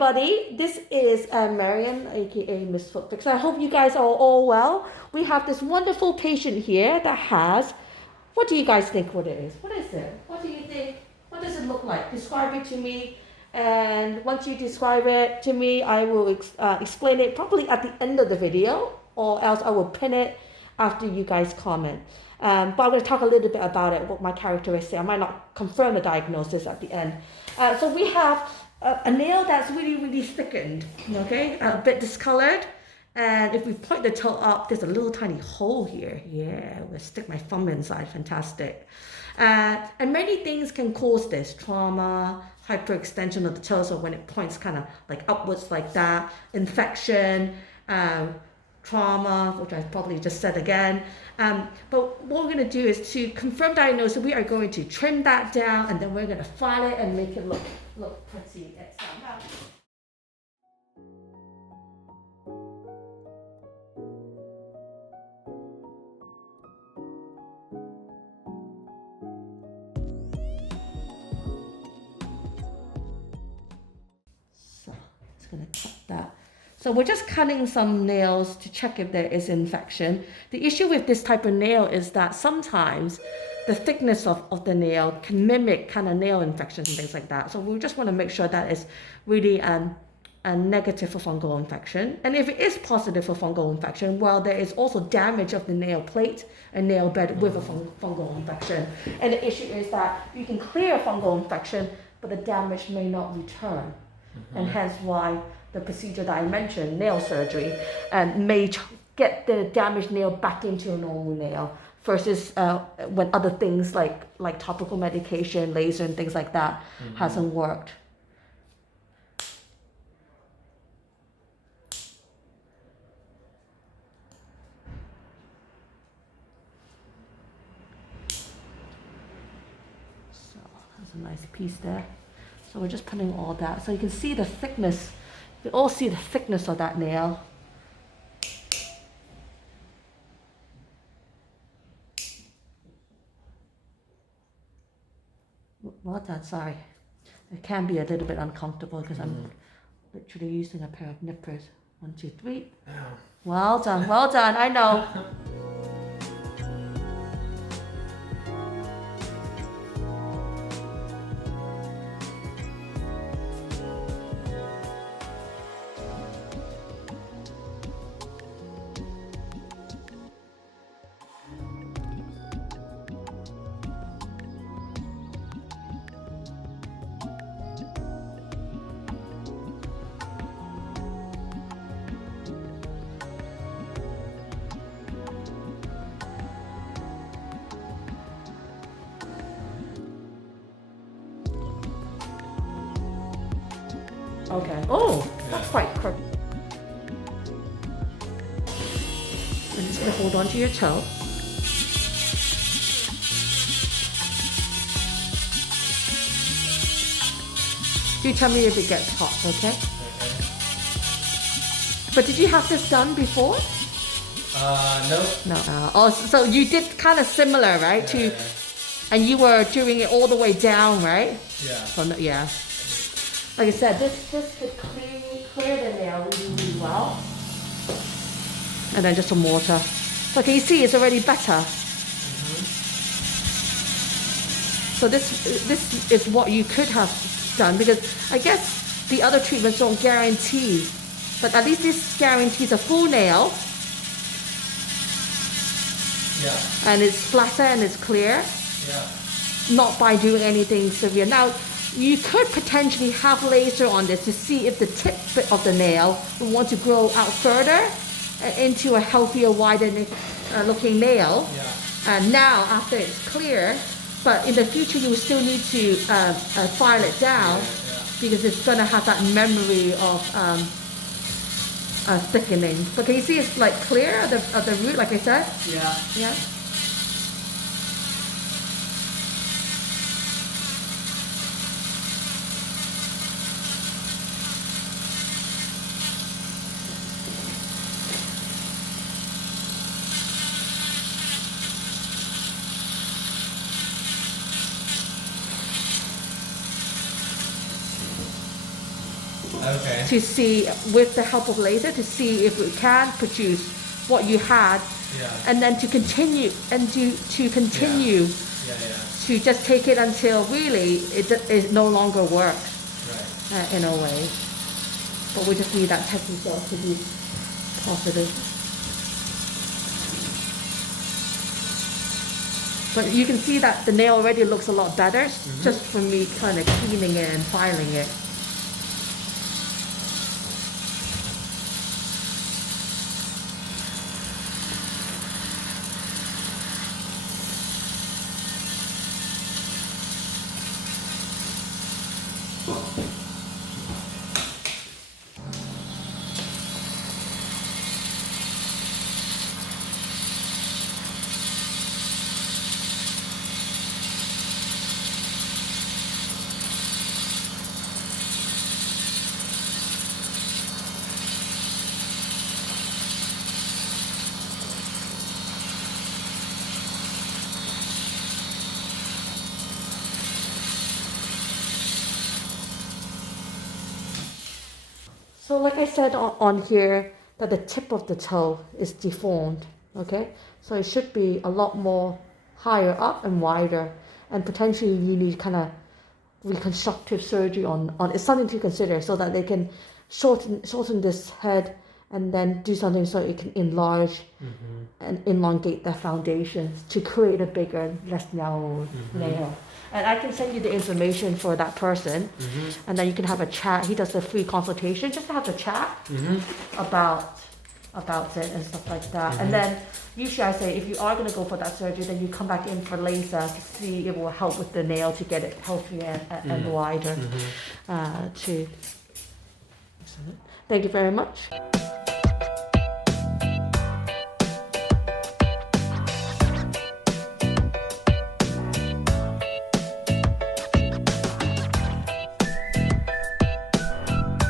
everybody. This is Marion, aka missfootfixer. I hope you guys are all well. We have this wonderful patient here that has, what do you guys think what it is? What is it? What do you think? What does it look like? Describe it to me. And once you describe it to me, I will explain it probably at the end of the video, or else I will pin it after you guys comment. But I'm going to talk a little bit about it, what my characteristics. I might not confirm the diagnosis at the end. So we have a nail that's really, really thickened, okay? A bit discolored. And if we point the toe up, there's a little tiny hole here. Yeah, we'll stick my thumb inside, fantastic. And many things can cause this, trauma, hyperextension of the toe, so when it points kind of like upwards like that, infection, trauma, which I probably just said again. But what we're going to do is to confirm diagnosis, we are going to trim that down, and then we're going to file it and make it look pretty. Going to cut that. So we're just cutting some nails to check if there is infection. The issue with this type of nail is that sometimes the thickness of the nail can mimic kind of nail infections and things like that. So we just want to make sure that it's really a negative for fungal infection. And if it is positive for fungal infection, well, there is also damage of the nail plate and nail bed with a fungal infection. And the issue is that you can clear a fungal infection, but the damage may not return. And hence why the procedure that I mentioned, nail surgery, may get the damaged nail back into a normal nail versus when other things like topical medication, laser and things like that hasn't worked. So that's a nice piece there. So we're just putting all that. So you can see the thickness. You all see the thickness of that nail. Well done, sorry. It can be a little bit uncomfortable because I'm literally using a pair of nippers. 1, 2, 3. Well done, I know. Okay. Oh, that's quite crooked. I'm just going to hold on to your toe. Do tell me if it gets hot, okay? But did you have this done before? No. No. Oh, so you did kind of similar, right? Yeah. And you were doing it all the way down, right? Yeah. So, yeah. Like I said, this could clear the nail really, really well. And then just some water. So can you see it's already better? So this is what you could have done, because I guess the other treatments don't guarantee, but at least this guarantees a full nail. Yeah. And it's flatter and it's clear. Yeah. Not by doing anything severe. Now, you could potentially have laser on this to see if the tip bit of the nail will want to grow out further into a healthier, wider looking nail. Yeah. And now, after it's clear, but in the future you will still need to file it down, because it's going to have that memory of thickening. But can you see it's like clear at the root, like I said? Yeah. Yeah. Okay. to see, with the help of laser, to see if it can produce what you had, Yeah. and then to continue Yeah. to just take it until really it no longer works Right. in a way. But we just need that test result to be positive. But you can see that the nail already looks a lot better just from me kind of cleaning it and filing it. So like I said on here, that the tip of the toe is deformed, okay? So it should be a lot more higher up and wider, and potentially you need kind of reconstructive surgery on it's something to consider, so that they can shorten this head and then do something so it can enlarge and elongate the foundations to create a bigger, less narrow nail. And I can send you the information for that person, and then you can have a chat. He does a free consultation just to have a chat about it and stuff like that. And then usually I say, if you are going to go for that surgery, then you come back in for laser to see if it will help with the nail to get it healthier and wider. Thank you very much.